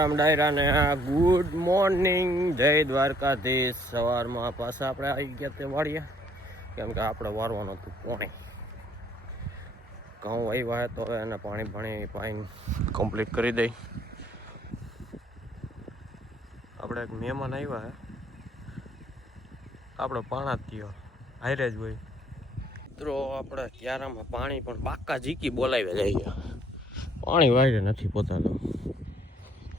રામ ડાયરા ને good morning, જય દ્વારકાધીશ। સવારમાં પાછા આપણે આવી ગયા તે વાળીએ, કેમ કે આપણે વારવાનું હતું પાણી। ઘઉં આવ્યા તો હવે એને પાણી પાઈને કમ્પ્લીટ કરી દઈ। આપણે એક મહેમાન આવ્યા હે, આપણે પાણા જ થયો હારે જ હોય મિત્રો। આપણે ક્યારામાં પાણી પણ પાકા ઝીકી બોલાવી જાય, પાણી વાયરે નથી પોતાનું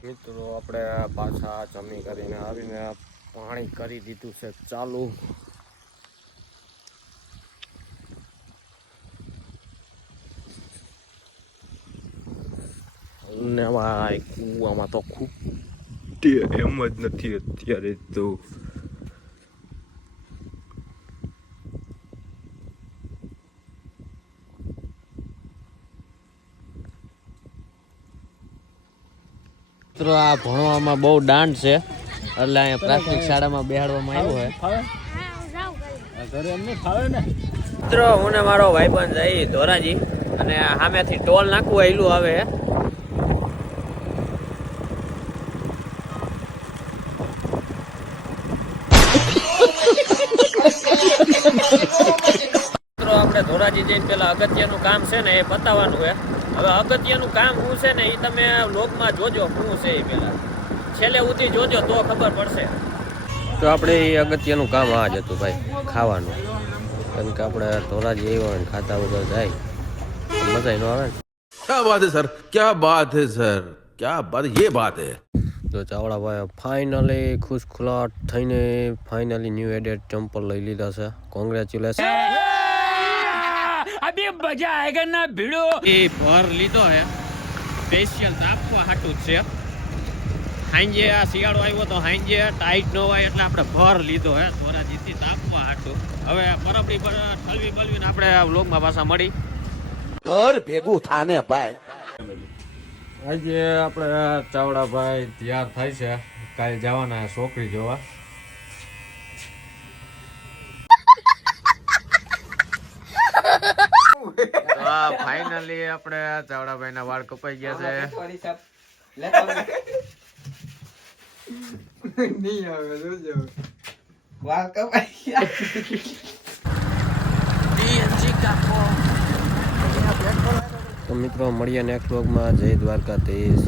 મિત્રો। આપણે પાછા જમી કરીને આવીને પાણી કરી દીધું છે ચાલુ। ને કૂવામાં તો ખૂબ એમ જ નથી અત્યારે તો। મિત્રો આ ભણવામાં બહુ દાંડ છે, એટલે અહીંયા પ્રાથમિક શાળામાં બેહાડવામાં આવ્યો છે મિત્રો। હું ને મારો ભાઈબંધ જઈ ધોરાજી, અને સામેથી ટોલ નાખવું એલું આવે છે। મિત્રો આપણે ધોરાજી જઈને પેલા અગત્યનું કામ છે ને એ પતાવવાનું છે। હવે અગત્યનું કામ શું છે ને એ તમે વ્લોગમાં જોજો, શું છે એ પેલા છેલ્લે સુધી જોજો તો ખબર પડશે। તો આપણે એ અગત્યનું કામ આ જ હતું ભાઈ, ખાવાનું। કેમ કે આપણે ધોરાજી આવ્યો ને ખાતા વગર જાય મજા ન આવે ને। क्या बात है सर, क्या बात है सर, क्या बात, ये बात है। તો ચાવડાભાઈ ફાઇનલી ખુશખુલાટ થઈને ફાઇનલી ન્યૂ એડેડ ચંપલ લઈ લીધા છે। કોંગ્રેચ્યુલેશન, અભી મજા આયેગા ના ભીડો। એ ભર લીધો હે સ્પેશિયલ તાપવા હાટું જ છે। હાંજે આ શિયાળો આવ્યો તો હાંજે ટાઈટ ન હોય એટલે આપણે ભર લીધો હે ધોરાજીથી તાપવા હાટું। હવે બરફડી પર ઠલવી બલવીને આપણે આ વ્લોગમાં પાછા મળી ઘર ભેગું થાને ભાઈ। આજે આપણે ચાવડાભાઈ તૈયાર થાય છે, કાલે જવાના છોકરી જોવા। ફાઇનલી આપણે ચાવડાભાઈ ના વાળ કપાઈ ગયા છે। તો મિત્રો મળીએ નેક્સ્ટ વ્લોગમાં। જય દ્વારકાધીશ।